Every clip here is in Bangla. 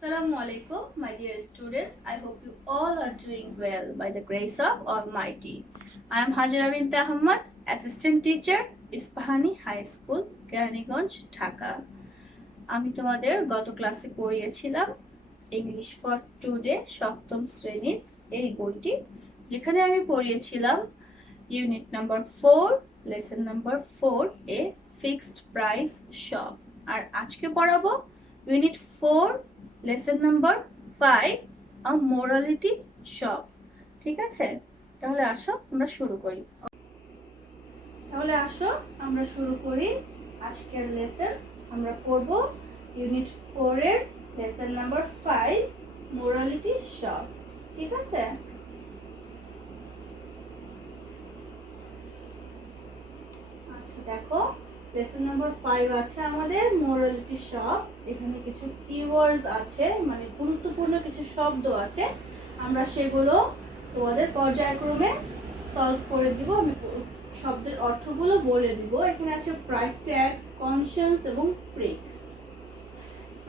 Assalamu alaikum, my dear students. I hope you all are doing well by the grace of Almighty. I am Hajara bint Ahmad, Assistant Teacher, Ispahani High School, Keraniganj, Dhaka. আমি তোমাদের গত ক্লাসে পড়িয়েছিলাম ইংলিশ ফর টুডে সপ্তম শ্রেণীর এই বইটি, যেখানে আমি পড়িয়েছিলাম ইউনিট নাম্বার 4, লেসন নাম্বার 4 এ ফিক্সড প্রাইস শপ। আর আজকে পড়াবো ইউনিট 4, লেসন নাম্বার 5, আ মোরালিটি শপ। ঠিক আছে, তাহলে আসো আমরা শুরু করি। আজকের লেসন আমরা পড়ব ইউনিট 4 এর লেসন নাম্বার 5, মোরালিটি শপ। ঠিক আছে, আচ্ছা দেখো, লেসন নাম্বার 5 আছে আমাদের মোরালিটি শপ। এখানে কিছু কিওয়ার্ডস আছে, মানে গুরুত্বপূর্ণ কিছু শব্দ আছে। আমরা সেগুলো তোমাদের পর্যায়ক্রমে সলভ করে দিব। আমি শব্দের অর্থগুলো বলে দিব। এখানে আছে প্রাইস ট্যাগ, কনসিয়েন্স এবং prick.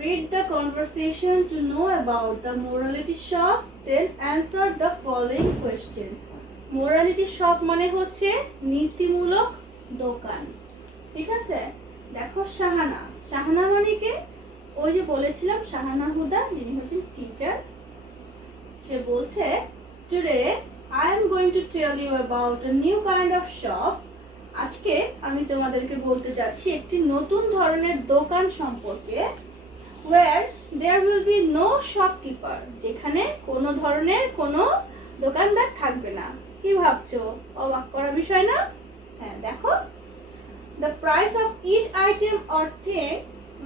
Read the conversation to know about the morality shop, then answer the following questions. Morality shop মানে হচ্ছে নীতিমূলক দোকান। ঠিক আছে, দেখো শাহানা মানে কে? ওই যে বলেছিলাম শাহানা হুদা, যিনি হচ্ছেন টিচার। সে বলছে, today I am going to tell you about a new kind of shop. আজকে আমি তোমাদেরকে বলতে যাচ্ছি একটি নতুন ধরনের দোকান সম্পর্কে। Where there will be no shopkeeper, যেখানে কোনো ধরনের কোনো দোকানদার থাকবে না। কি ভাবছো? অবাক করা বিষয় না? হ্যাঁ দেখো, the price of each item or thing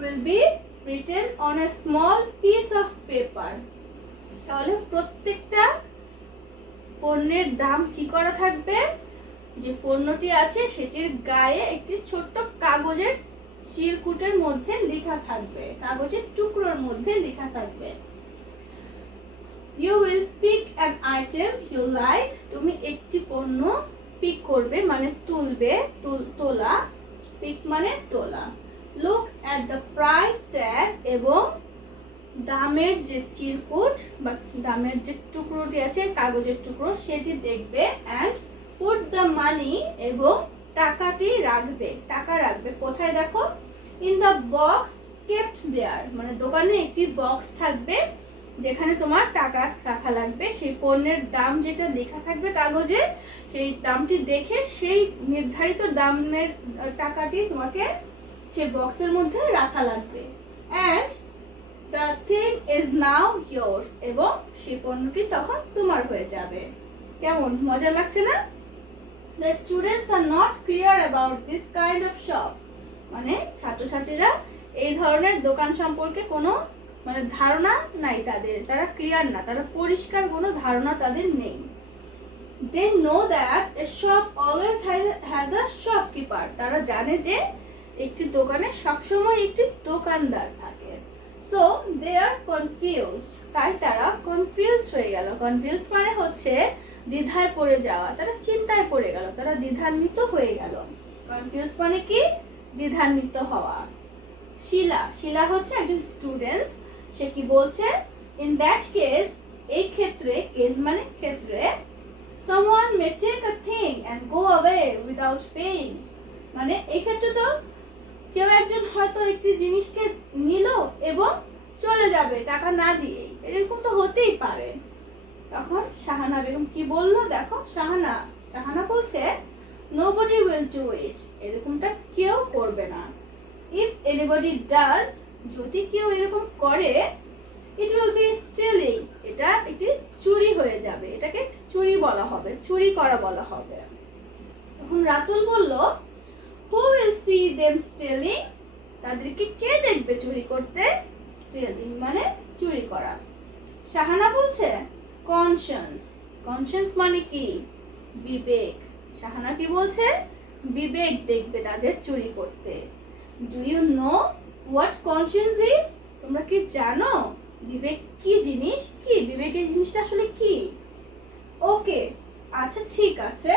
will be written on a small piece of paper. তাহলে প্রত্যেকটা পণ্যের দাম কি করা থাকবে? যে পণ্যটি আছে সেটির গায়ে একটি ছোট্ট কাগজের চিরকুটের মধ্যে লেখা থাকবে, কাগজের টুকরোর মধ্যে লেখা থাকবে। You will pick an item you like. তুমি একটি পণ্য পিক করবে মানে তুলবে, তোলা। পিক মানে তোলা। Look at the price tag, এবং দামের যে চিরকুট বা দামের যে টুকরোটি আছে, কাগজের টুকরো, সেটি দেখবে। and put the money, এবং টাকাটি রাখবে। টাকা রাখবে কোথায়? দেখো, in the box kept there, মানে দোকানে একটি বক্স থাকবে যেখানে তোমার টাকা রাখা লাগবে। সেই পণ্যের দাম যেটা লেখা থাকবে কাগজে, সেই দামটি দেখে সেই নির্ধারিত দামের টাকাটি তোমাকে সেই বক্সের মধ্যে রাখা লাগবে। and the thing is now yours, এবং সেই পণ্যটি তখন তোমার হয়ে যাবে। কেমন মজা লাগছে না? The students are not clear about this kind of shop. মানে ছাত্রছাত্রীরা এই ধরনের দোকান সম্পর্কে কোনো মানে ধারণা নাই তাদের, তারা ক্লিয়ার না, তারা পরিষ্কার কোনো ধারণা তাদের নেই। They know that a shop always has a shopkeeper. তারা জানে যে একটি দোকানে সবসময় একটি দোকানদার থাকে। So they are confused. তাই তারা কনফিউজড হয়ে গেল। কনফিউজড মানে হচ্ছে দ্বিধায় পড়ে যাওয়া, তারা চিন্তায় পড়ে গেল, তারা দ্বিধান্বিত হয়ে গেল। কনফিউজ মানে কি? দ্বিধান্বিত হওয়া। শিলা হচ্ছে একজন স্টুডেন্ট। সে কি বলছে? ইন দ্যাট কেস, এই ক্ষেত্রে, কেস মানে ক্ষেত্রে, someone may take a thing and go away without paying. মানে এই ক্ষেত্রে তো কেউ একজন হয়তো একটি জিনিসকে নিল এবং চলে যাবে টাকা না দিয়ে, এরকম তো হতেই পারে। তখন শাহানা বেগম কি বললো? দেখো, শাহানা বলছে, nobody will do it. এরকমটা কেউ করবে না। if anybody does, যদি কেউ এরকম করে, it will be stealing. এটা একটি চুরি হয়ে যাবে, এটাকে চুরি বলা হবে, চুরি করা বলা হবে। তখন রাতুল বলল, who will see them stealing? তাদেরকে কে দেখবে চুরি করতে? stealing মানে চুরি করা। শাহানা বলছে, কনসিয়েন্স মানে কি? বিবেক। শাহানা কি বলছে? বিবেক দেখবে তাদের চুরি করতে। Do you know what conscience is? তোমরা কি জানো বিবেক কি জিনিস? কি বিবেকের জিনিসটা আসলে কি? ওকে, আচ্ছা ঠিক আছে।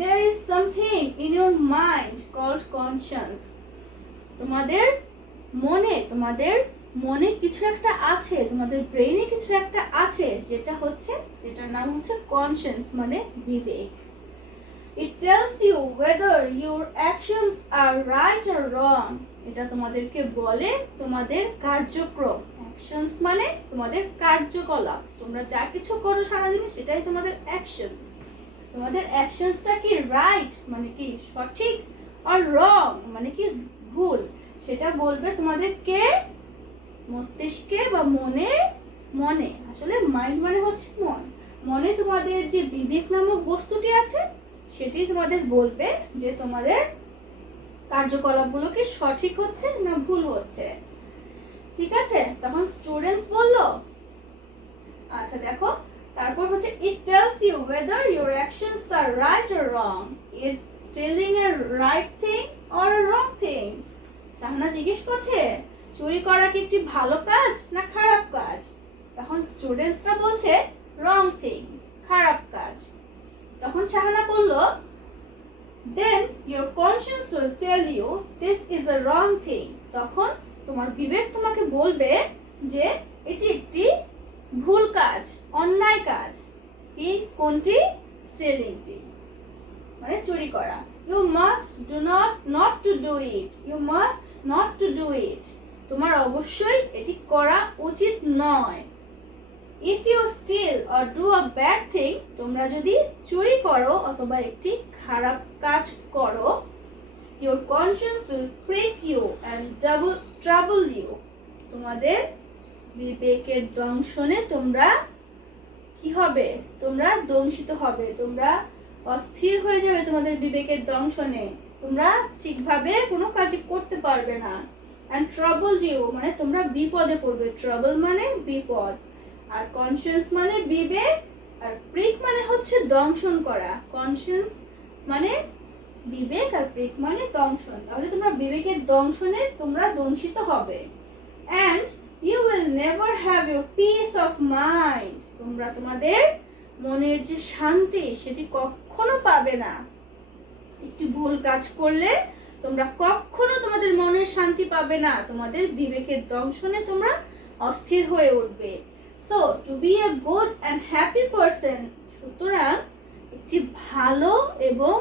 there is something in your mind called conscience. তোমাদের মনে, তোমাদের মনে কিছু একটা আছে, তোমাদের ব্রেইনে কিছু একটা আছে, যেটার নাম হচ্ছে কনসিয়েন্স মানে বিবেক। It tells you whether your actions are right or wrong. এটা তোমাদেরকে বলে তোমাদের কার্যক্রম। অ্যাকশনস মানে তোমাদের কার্যকলাপ, তোমরা যা কিছু করো সারাদিনে সেটাই তোমাদের অ্যাকশনস। তোমাদের অ্যাকশনসটা কি রাইট মানে কি সঠিক, আর রং মানে কি ভুল, সেটা বলবে তোমাদের কে? মস্তিষ্কে বা মনে আসলে মাইন্ড মানে হচ্ছে মনে তোমাদের যে বিবেক নামক বস্তুটি আছে সেটি তোমাদের বলবে যে তোমাদের কার্যকলাপগুলো কি সঠিক হচ্ছে না ভুল হচ্ছে। ঠিক আছে, তখন স্টুডেন্টস বলল। আচ্ছা দেখো, তারপর হচ্ছে it tells you whether your actions are right or wrong. Is stealing a right thing or a wrong thing? Shahana জিজ্ঞেস করছে চুরি করা কি একটি ভালো কাজ না খারাপ কাজ? তখন স্টুডেন্টসরা বলছে রং থিং, খারাপ কাজ। তখন শাহানা বলল then your conscience will tell you this is a wrong thing. তখন তোমার বিবেক তোমাকে বলবে যে এটি একটি ভুল কাজ, অন্যায় কাজ। কি কোনটি? স্টিলিংটি মানে চুরি করা। you must do not to do it. you must not to do it. তোমার অবশ্যই এটি করা উচিত নয়। if you steal or do a bad thing, তোমরা যদি চুরি করো অথবা একটি খারাপ কাজ করো, your conscience will prick you and trouble you. তোমাদের বিবেকের দংশনে তোমরা কি হবে? তোমরা দংশিত হবে, তোমরা অস্থির হয়ে যাবে তোমাদের বিবেকের দংশনে, তোমরা ঠিকভাবে কোনো কাজ করতে পারবে না। and trouble you মানে তোমরা বিপদে পড়বে। trouble মানে বিপদ, আর কনসিয়েন্স মানে বিবেক, আর প্রিক মানে হচ্ছে দংশন করা। কনসিয়েন্স মানে বিবেক আর প্রিক মানে দংশন। তাহলে তোমরা বিবেকের দংশনে তোমরা দংশিত হবে। and you will never have your peace of mind. তোমরা তোমাদের মনের যে শান্তি সেটি কখনো পাবে না। একটি ভুল কাজ করলে তোমরা কখনো তোমাদের মনের শান্তি পাবে না, তোমাদের বিবেকের দংশনে তোমরা অস্থির হয়ে উঠবে। so to be a good and happy person, সুতরাং একটি ভালো এবং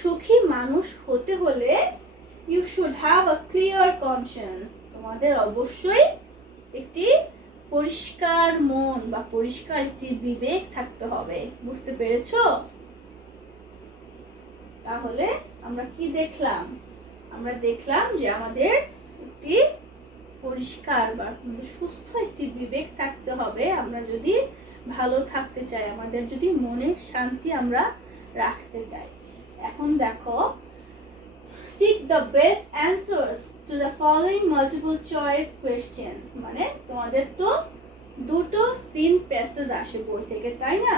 সুখী মানুষ হতে হলে you should have a clear conscience. তোমাদের অবশ্যই একটি পরিষ্কার মন বা পরিষ্কার একটি বিবেক থাকতে হবে। বুঝতে পেরেছো? তাহলে আমরা কি দেখলাম? আমরা দেখলাম যে আমাদের একটি পরিষ্কার বা সুস্থ একটি বিবেক থাকতে হবে আমরা যদি ভালো থাকতে চাই, আমাদের যদি মনের শান্তি আমরা রাখতে চাই। এখন দেখো, tick the best answers to the following multiple choice questions. মানে তোমাদের তো দুটো সিন প্যাসেজ আসে বই থেকে, তাই না?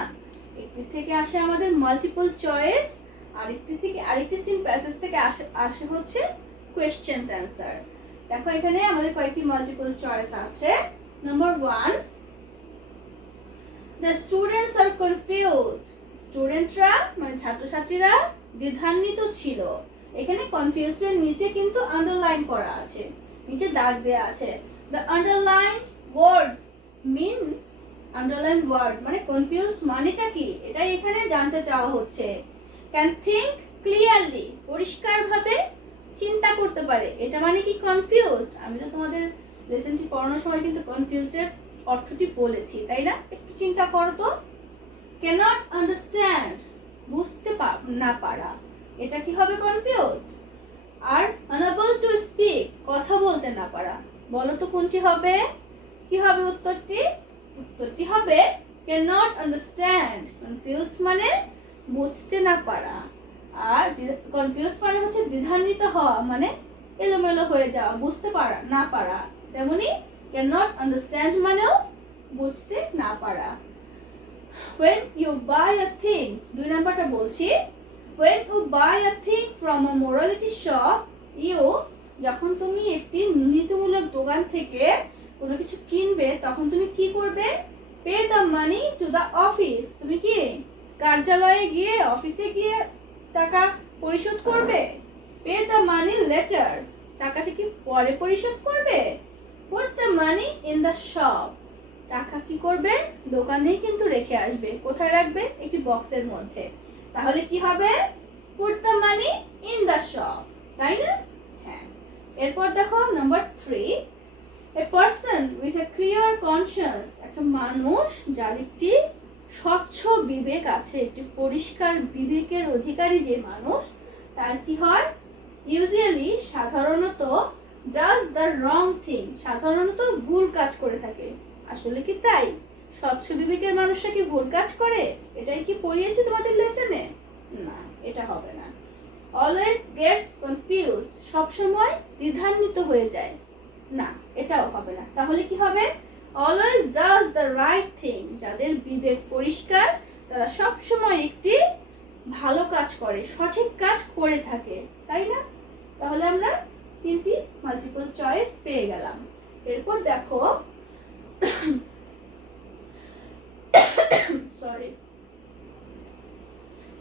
একটি থেকে আসে আমাদের মাল্টিপল চয়েস, আরেকটি সিন প্যাসেজ থেকে আসে হচ্ছে কোয়েশ্চেন্স অ্যান্সার। দেখো এখানে আমাদের কয়েকটি মাল্টিপল চয়েস আছে। Number 1, the students are confused. স্টুডেন্টরা মানে ছাত্রছাত্রীরা দ্বিধান্বিত ছিল। এখানে কনফিউজড এর নিচে কিন্তু আন্ডারলাইন করা আছে, নিচে দাগ দেয়া আছে। the underlined words mean underlined word মানে কনফিউজড মানেটা কি এটাই এখানে জানতে চাওয়া হচ্ছে। can think clearly পরিষ্কারভাবে চিন্তা করতে পারে, এটা মানে কি কনফিউজড। আমি তো তোমাদের লেসনটি পড়ানোর সময় কিন্তু কনফিউজড এর অর্থটি বলেছি, তাই না? একটু চিন্তা করো তো। cannot understand বুঝতে না পারা, এটা কি হবে? কনফিউজড। আর unable to speak কথা বলতে না পারা, বলো তো কোনটি হবে? কি হবে উত্তরটি? উত্তরটি হবে cannot understand। কনফিউজড মানে বুঝতে না পারা, আর কনফিউজড মানে হচ্ছে দ্বিধান্বিত হওয়া, মানে এলোমেলো হয়ে যাওয়া, বুঝতে পারা না পারা। তেমনি cannot understand মানেও বুঝতে না পারা। when you buy a thing, 2 নাম্বারটা বলছি। when you buy a thing from a morality shop, যখন তুমি একটি নীতিমূলক দোকান থেকে কোনো কিছু কিনবে তখন তুমি কি করবে? pay the money to the office। তুমি কি কার্যালয়ে গিয়ে অফিসে গিয়ে টাকা পরিশোধ করবে? pay the money later টাকাটা কি পরে পরিশোধ করবে? Put the money in the shop. টাকা কি করবে? দোকানেই কিন্তু রেখে আসবে। কোথায় রাখবে? একটি বক্সের মধ্যে। তাহলে কি হবে? Put the money in the shop. তাই না? হ্যাঁ। এরপর দেখো number 3, a person with a clear conscience. একটা মানুষ যার একটি স্বচ্ছ বিবেক আছে, একটি পরিষ্কার বিবেকের অধিকারী যে মানুষ, তার কি হয়? ইউজুয়ালি সাধারণত ডাজ দ্য রং থিং, সাধারণত ভুল কাজ করে থাকে। আসলে কি তাই? স্বচ্ছ বিবেকের মানুষরা কি ভুল কাজ করে? এটাই কি পড়িয়েছি তোমাদের লেসনে? না, এটা হবে না। অলওয়েজ গেটস কনফিউজড, সবসময় দ্বিধান্বিত হয়ে যায়। না, এটাও হবে না। তাহলে কি হবে? Always does the right thing, যাদের বিবেক পরিষ্কার তারা সবসময় একটি ভালো কাজ করে, সঠিক কাজ করে থাকে, তাই না? তাহলে আমরা 3টি মাল্টিপল চয়েস পেয়ে গেলাম। এরপর দেখো সরি,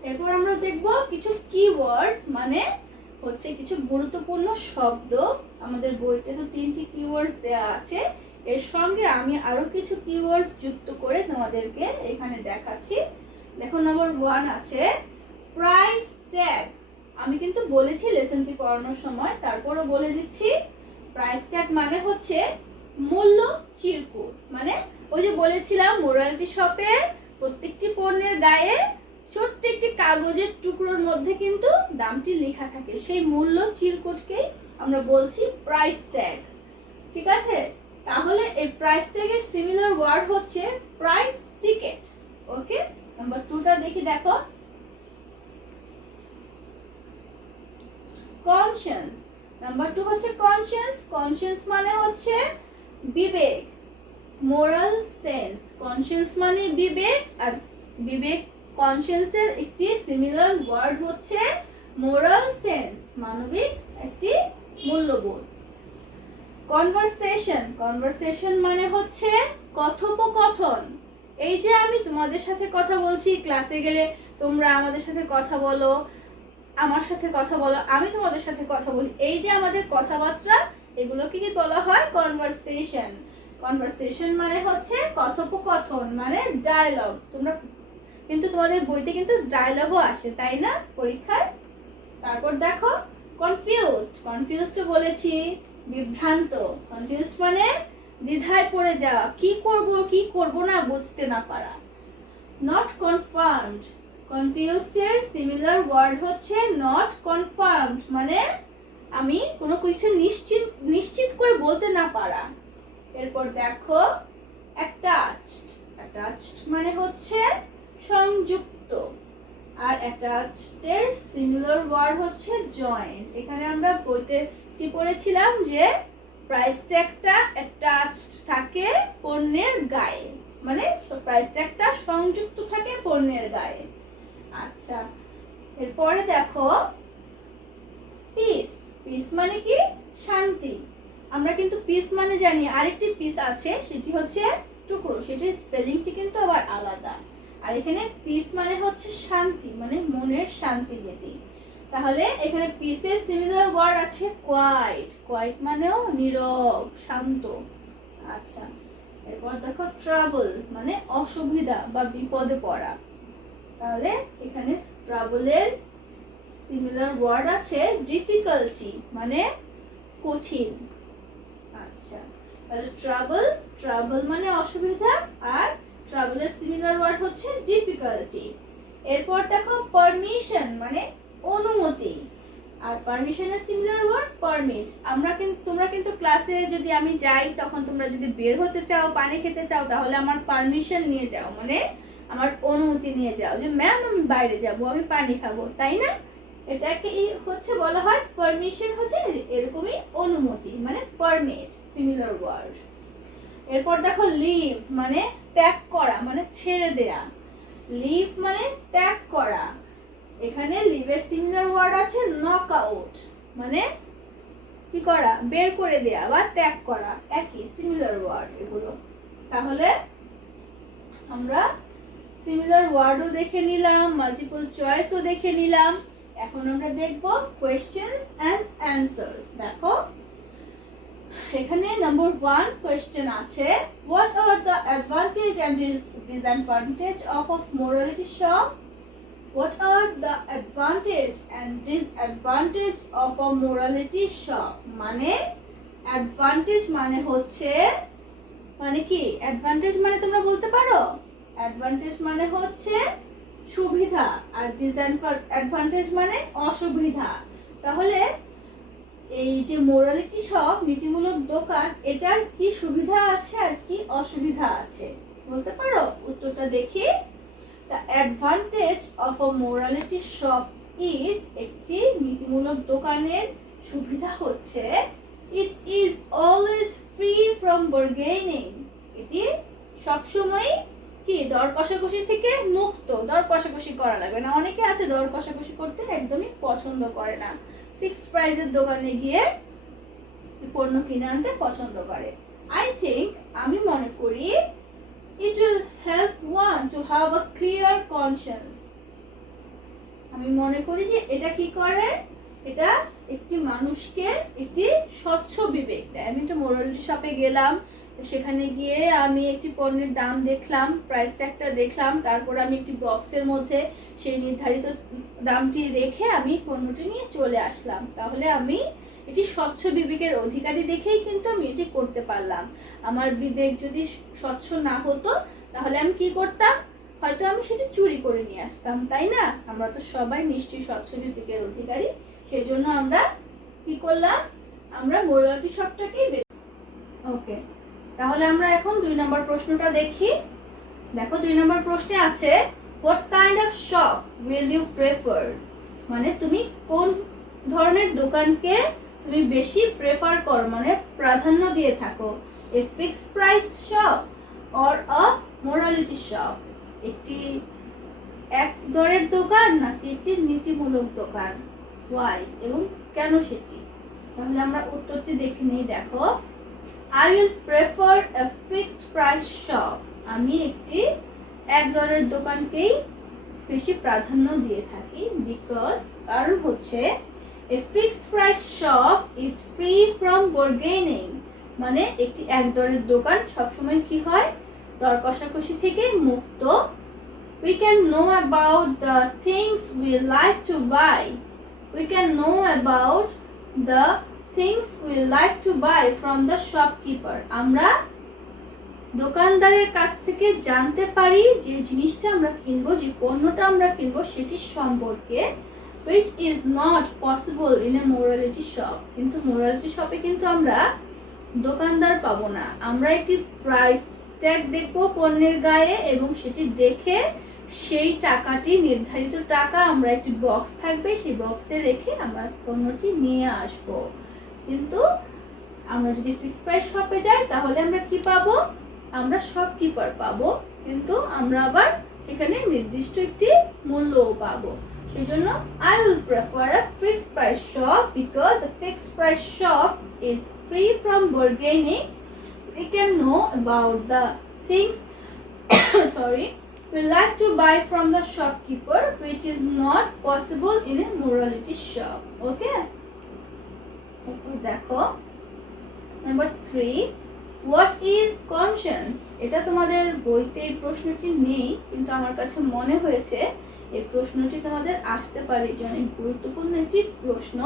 এরপর আমরা দেখব কিছু কিওয়ার্ডস, মানে হচ্ছে কিছু গুরুত্বপূর্ণ শব্দ। আমাদের বইতে তো 3টি কিওয়ার্ডস দেওয়া আছে, এর সঙ্গে আমি আরো কিছু কিওয়ার্ডস যুক্ত করে তোমাদেরকে এখানে দেখাচ্ছি। দেখো নাম্বার 1 আছে প্রাইস ট্যাগ। আমি কিন্তু বলেছি লেসনটি পড়ানোর সময়, তারপরও বলে দিচ্ছি। প্রাইস ট্যাগ মানে হচ্ছে মূল্য চিরকুট। মানে ওই যে বলেছিলাম মোরালিটি শপে প্রত্যেকটি পণ্যের গায়ে ছোট্ট একটি কাগজের টুকরোর মধ্যে কিন্তু দামটি লেখা থাকে, সেই মূল্য চিরকুটকেই আমরা বলছি প্রাইস ট্যাগ। ঠিক আছে? তাহলে এই প্রাইস ট্যাগের সিমিলার ওয়ার্ড হচ্ছে প্রাইস টিকেট। ওকে, নাম্বার 2টা দেখি, দেখো কনসিয়েন্স। নাম্বার 2 হচ্ছে কনসিয়েন্স। কনসিয়েন্স মানে হচ্ছে বিবেক, মোরাল সেন্স। কনসিয়েন্স মানে বিবেক, আর বিবেক কনসিয়েন্সের একটি সিমিলার ওয়ার্ড হচ্ছে মোরাল সেন্স, মানবিক একটি মূল্যবোধ। কনভারসেশন। কনভারসেশন মানে হচ্ছে কথোপকথন। এই যে আমি তোমাদের সাথে কথা বলছি, ক্লাসে গেলে তোমরা আমাদের সাথে কথা বলো, আমার সাথে কথা বলো, আমি তোমাদের সাথে কথা বলি, এই যে আমাদের কথাবার্তা, এগুলোকে কি বলা হয়? কনভারসেশন। কনভারসেশন মানে হচ্ছে কথোপকথন, মানে ডায়লগ। তোমরা কিন্তু তোমাদের বইতে কিন্তু ডায়লগও আসে, তাই না, পরীক্ষায়? তারপর দেখো কনফিউজড। কনফিউজড বলেছি বিভ্রান্ত। কনফিউজড মানে দ্বিধায় পড়ে যাওয়া, কি করব কি করব না বুঝতে না পারা। Not confirmed. কনফিউজড এর সিমিলার ওয়ার্ড হচ্ছে নট কনফার্মড, মানে আমি কোনো কিছু নিশ্চিত করে বলতে না পারা। এরপর দেখো অ্যাটাচড। অ্যাটাচড মানে হচ্ছে সংযুক্ত, আর অ্যাটাচড এর সিমিলার ওয়ার্ড হচ্ছে জয়েন্ট। এখানে আমরা বইতে কি পড়েছিলাম যে প্রাইস ট্যাগটা অ্যাটাচড থাকে পণ্যের গায়ে, মানে প্রাইস ট্যাগটা সংযুক্ত থাকে পণ্যের গায়ে। আচ্ছা, এরপরে দেখো পিস। পিস মানে কি? শান্তি। আমরা কিন্তু পিস মানে জানি, আরেকটি পিস আছে, সেটি হচ্ছে টুকরো, সেটির স্পেলিংটি কিন্তু আবার আলাদা। আর এখানে পিস মানে হচ্ছে শান্তি, মানে মনের শান্তি যেটি। তাহলে এখানে পিসের সিমিলার ওয়ার্ড আছে কোয়াইট। কোয়াইট মানেও নীরব, শান্ত। আচ্ছা, এরপর দেখো ট্রাবল মানে অসুবিধা বা বিপদে পড়া। তাহলে এখানে ট্রাবলের সিমিলার ওয়ার্ড আছে ডিফিকাল্টি, মানে কঠিন। আচ্ছা, তাহলে ট্রাবল মানে অসুবিধা, আর ট্রাবলের সিমিলার ওয়ার্ড হচ্ছে ডিফিকাল্টি। এরপর দেখো পারমিশন মানে অনুমতি, আর পারমিশনের সিমিলার ওয়ার্ড পারমিট। তোমরা কিন্তু ক্লাসে যদি আমি যাই, তখন তোমরা যদি বের হতে চাও, পানি খেতে চাও, তাহলে আমার পারমিশন নিয়ে যাও, মানে আমার অনুমতি নিয়ে যাও, যে ম্যাম আমি বাইরে যাব, আমি পানি খাবো, তাই না? এটাকে হচ্ছে বলা হয় পারমিশন, হচ্ছে এরকমই অনুমতি, মানে পারমিট সিমিলার ওয়ার্ড। এরপর দেখো লিভ মানে ত্যাগ করা, মানে ছেড়ে দেয়া। লিভ মানে ত্যাগ করা। এখানে লিভের সিমিলার ওয়ার্ড আছে নক আউট, মানে কি করা? বের করে দেয়া বা ত্যাগ করা, একই সিমিলার ওয়ার্ড এগুলো। তাহলে আমরা সিমিলার ওয়ার্ডও দেখে নিলাম, মাল্টিপল চয়েসও দেখে নিলাম। এখন আমরা দেখব কোয়েশ্চেনস এন্ড অ্যানসার্স। দেখো এখানে নাম্বার 1 কোয়েশ্চেন আছে, what are the advantage and disadvantage of a morality shop? What are the advantage and disadvantage of a morality shop? মানে advantage মানে হচ্ছে, মানে কি advantage মানে তোমরা বলতে পারো? advantage মানে হচ্ছে সুবিধা আর disadvantage মানে অসুবিধা। তাহলে এই যে মোরালিটি শপ, নীতিমূলক দোকান, এটার কি সুবিধা আছে আর কি অসুবিধা আছে বলতে পারো? উত্তরটা দেখি। The advantage of a morality shop is, একটি নীতিমূলক দোকানের সুবিধা হচ্ছে, it is always free from bargaining, এটি সবসময় কি দর কষাকষি থেকে মুক্ত, দর কষাকষি করা লাগবে না। অনেকে আছে দর কষাকষি করতে একদমই পছন্দ করে না, ফিক্সড প্রাইসের দোকানে গিয়ে পণ্য কিনে আনতে পছন্দ করে। I think, আমি মনে করি, it will help one to have a clear conscience, আমি মনে করি যে এটা কি করে, এটা একটি মানুষকে একটি স্বচ্ছ বিবেক দেয়। আমি একটা মোরালিটি শপে গেলাম, সেখানে গিয়ে আমি একটি পণ্যের দাম দেখলাম, প্রাইস ট্যাগটা দেখলাম, তারপর আমি একটি বক্সের মধ্যে সেই নির্ধারিত দামটি রেখে আমি পণ্যটি নিয়ে চলে আসলাম। তাহলে আমি এটি স্বচ্ছ বিবেকের অধিকারী দেখেই কিন্তু আমি এটি করতে পারলাম। আমার বিবেক যদি স্বচ্ছ না হতো তাহলে আমি কি করতাম, হয়তো আমি সেটি চুরি করে নিয়ে আসতাম, তাই না? আমরা তো সবাই নিশ্চয়ই স্বচ্ছ বিবেকের অধিকারী, সেজন্য আমরা কি করলাম, আমরা মোরালিটি শপটাকেই ওকে। তাহলে আমরা এখন 2 নম্বর প্রশ্নটা দেখি। দেখো 2 নম্বর প্রশ্নে আছে, what kind of shop will you prefer? মানে তুমি কোন ধরনের দোকানকে তুমি বেশি প্রেফার করো, মানে প্রাধান্য দিয়ে থাকো, এ fixed price shop or a morality shop? একটি এক দরের দোকান নাকি একটি নীতিমূলক দোকান? ওয়াই এবং কেন সেটি? তাহলে আমরা উত্তরটি দেখে নিই। দেখো, I will prefer a fixed price shop, আমি একটি এক দরের দোকানকেই বেশি প্রাধান্য দিয়ে থাকি, বিকজ কারণ হচ্ছে a fixed price shop is free from bargaining, মানে একটি এক দরের দোকান সবসময় কি হয়, দর কষাকষি থেকে মুক্ত। We can know about the things we like to buy, we can know about the things we like to buy from the shopkeeper, আমরা দোকানদারের কাছ থেকে জানতে পারি যে জিনিসটা আমরা কিনবো, যে পণ্যটা আমরা কিনবো সেটি সম্পর্কে, which is not possible in a morality shop, কিন্তু মোরালিটি শপে কিন্তু আমরা দোকানদার পাবো না। আমরা একটি প্রাইস ট্যাগ দেখবো পণ্যের গায়ে এবং সেটি দেখে সেই টাকাটি, নির্ধারিত টাকা, আমরা একটি বক্স থাকবে, সেই বক্সে রেখে আমরা পণ্যটি নিয়ে আসবো। কিন্তু আমরা যদি ফিক্সড প্রাইস শপে যাই তাহলে আমরা কি পাবো, আমরা শপকিপার পাবো, কিন্তু আমরা আবার এখানে নির্দিষ্ট একটি মূল্যও পাবো। সেজন্য I will prefer a fixed price shop because the fixed price shop is free from bargaining. We can know about the things sorry we like to buy from the shopkeeper, which is not possible in a morality shop. Okay, দেখো নাম্বার 3, হোয়াট ইজ কনসিয়েন্স? এটা তোমাদের বইতে এই প্রশ্নটি নেই, কিন্তু আমার কাছে মনে হয়েছে এই প্রশ্নটি তোমাদের আসতে পারে, এটি অনেক গুরুত্বপূর্ণ একটি প্রশ্ন,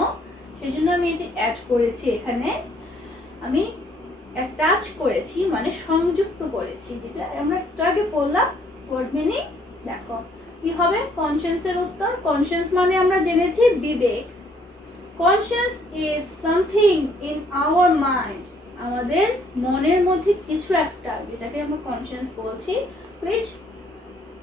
সেই জন্য আমি এটি অ্যাড করেছি এখানে। আমি অ্যাটাচ করেছি মানে সংযুক্ত করেছি, যেটা আমরা একটু আগে পড়লাম ওয়ার্ড মিনিং। দেখো কি হবে কনসিয়েন্সের উত্তর। কনসিয়েন্স মানে আমরা জেনেছি বিবেক। Conscience is something in our mind, আমাদের মনের মধ্যে কিছু একটা, যেটাকে আমরা কনসিয়েন্স বলছি, which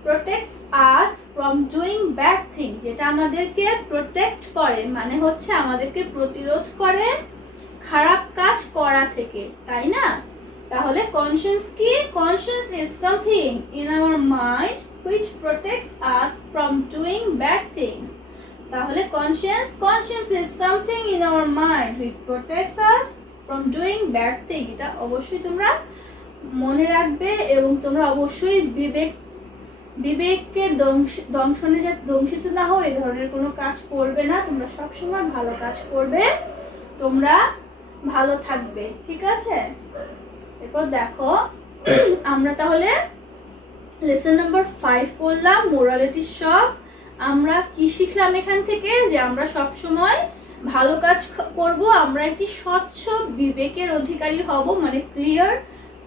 protects us from doing bad thing, যেটা আমাদেরকে প্রোটেক্ট করে, মানে হচ্ছে আমাদেরকে প্রতিরোধ করে খারাপ কাজ করা থেকে, তাই না? তাহলে কনসিয়েন্স কি? Conscience is something in our mind which protects us from doing bad things. তাহলে conscience is something in our mind which protects us from doing bad thing. এটা অবশ্যই তোমরা মনে রাখবে এবং তোমরা অবশ্যই বিবেকের দংশনে যাতে দংশিত না হয়, এই ধরনের কোনো কাজ করবে না। তোমরা সবসময় ভালো কাজ করবে। তোমরা ভালো থাকবে, ঠিক আছে? এরপর দেখো আমরা তাহলে লেসন নাম্বার 5 পড়লাম, মোরালিটি সব। আমরা কি শিখলাম এখান থেকে? যে আমরা সব সময় ভালো কাজ করব, আমরা একটি স্বচ্ছ বিবেকের অধিকারী হব, মানে ক্লিয়ার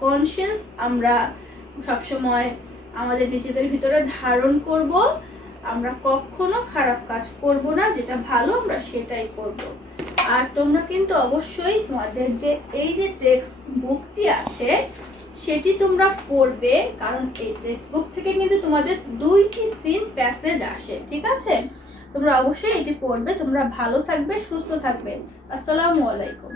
কনসিয়েন্স আমরা সব সময় আমাদের নিজেদের ভিতরে ধারণ করব। আমরা কখনো খারাপ কাজ করব না, যেটা ভালো আমরা সেটাই করব। আর তোমরা কিন্তু অবশ্যই তোমাদের যে এই যে টেক্সট বুকটি আছে সেটি তোমরা পড়বে, কারণ এই টেক্সট বুক থেকে কিন্তু তোমাদের 2টি সিন প্যাসেজ আসে, ঠিক আছে? তোমরা অবশ্যই এটি পড়বে। তোমরা ভালো থাকবে, সুস্থ থাকবে। আসসালামু আলাইকুম।